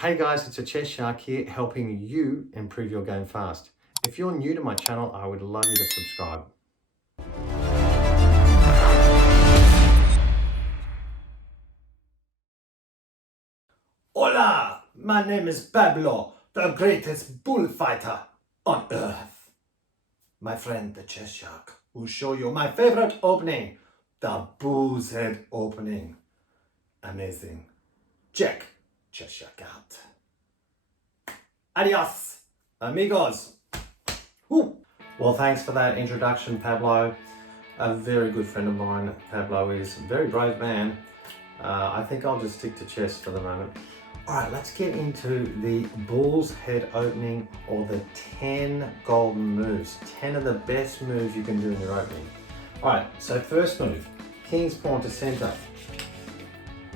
Hey guys, it's a Chess Shark here, helping you improve your game fast. If you're new to my channel, I would love you to subscribe. Hola, my name is Pablo, the greatest bullfighter on earth. My friend the Chess Shark will show you my favorite opening, the Bull's Head opening. Amazing. Check Chess Shark out. Adios, amigos. Woo. Well, thanks for that introduction, Pablo. A very good friend of mine, Pablo, is a very brave man. I think I'll just stick to chess for the moment. All right, let's get into the Bull's Head opening, or the 10 golden moves. 10 of the best moves you can do in your opening. All right, so first move, King's Pawn to center.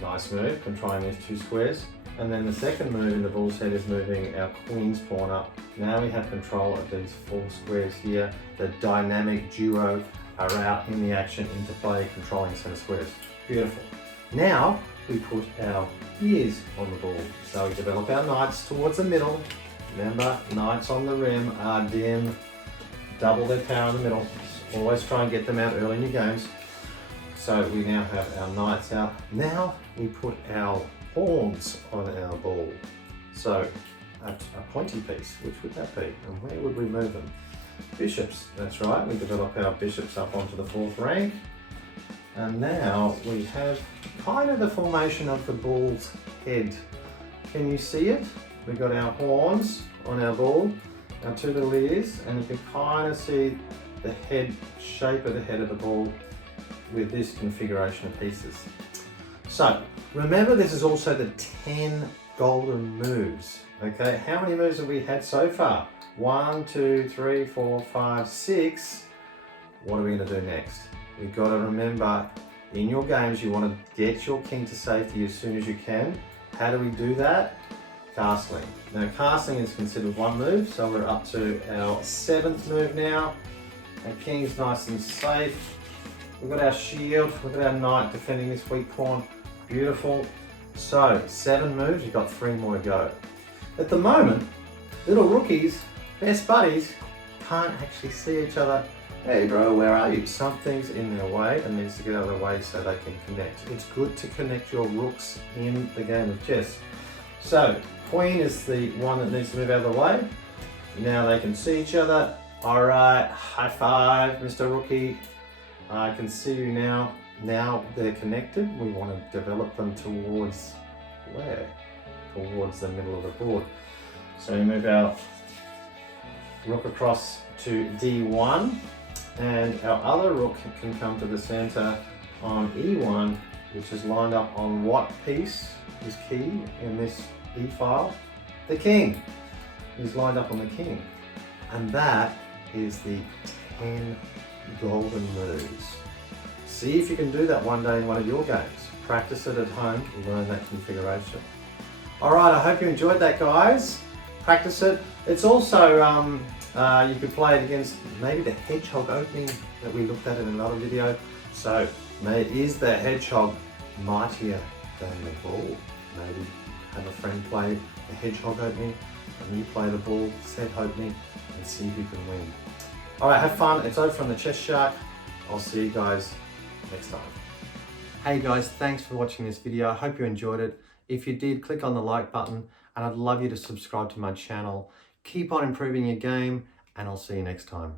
Nice move, controlling these two squares. And then the second move in the Bull's Head is moving our Queen's Pawn up. Now we have control of these 4 squares here. The dynamic duo are out in the action, into play, controlling center squares. Beautiful. Now we put our ears on the ball. So we develop our knights towards the middle. Remember, knights on the rim are dim, double their power in the middle. Always try and get them out early in your games. So we now have our knights out. Now we put our pawns on our ball. So a pointy piece, which would that be? And where would we move them? Bishops, that's right. We develop our bishops up onto the 4th rank. And now we have kind of the formation of the Bull's Head. Can you see it? We've got our horns on our ball, our 2 little ears, and you can kind of see the head, shape of the head of the ball with this configuration of pieces. So remember, this is also the 10 golden moves. Okay, how many moves have we had so far? 1, 2, 3, 4, 5, 6. What are we going to do next? You've got to remember, in your games, you want to get your king to safety as soon as you can. How do we do that? Castling. Now, castling is considered 1 move, so we're up to our 7th move now. Our king's nice and safe. We've got our shield, we've got our knight defending this weak pawn. Beautiful. So, 7 moves, you've got 3 more to go. At the moment, little rookies, best buddies, can't actually see each other. Hey bro, where are you? Something's in their way and needs to get out of the way so they can connect. It's good to connect your rooks in the game of chess. So, queen is the one that needs to move out of the way. Now they can see each other. All right, high five, Mr. Rookie. I can see you now. Now they're connected. We want to develop them towards where? Towards the middle of the board. So you move our rook across to D1. And our other rook can come to the center on E1, which is lined up on what piece is key in this E file? The king is lined up on the king. And that is the 10 golden moves. See if you can do that one day in one of your games. Practice it at home, learn that configuration. All right, I hope you enjoyed that, guys. Practice it. It's also, you could play it against maybe the hedgehog opening that we looked at in another video. So, is the hedgehog mightier than the bull? Maybe have a friend play the hedgehog opening and you play the bull set opening and see who can win. All right, have fun. It's over from the Chess Shark. I'll see you guys next time. Hey guys, thanks for watching this video. I hope you enjoyed it. If you did, click on the like button, and I'd love you to subscribe to my channel. Keep on improving your game, and I'll see you next time.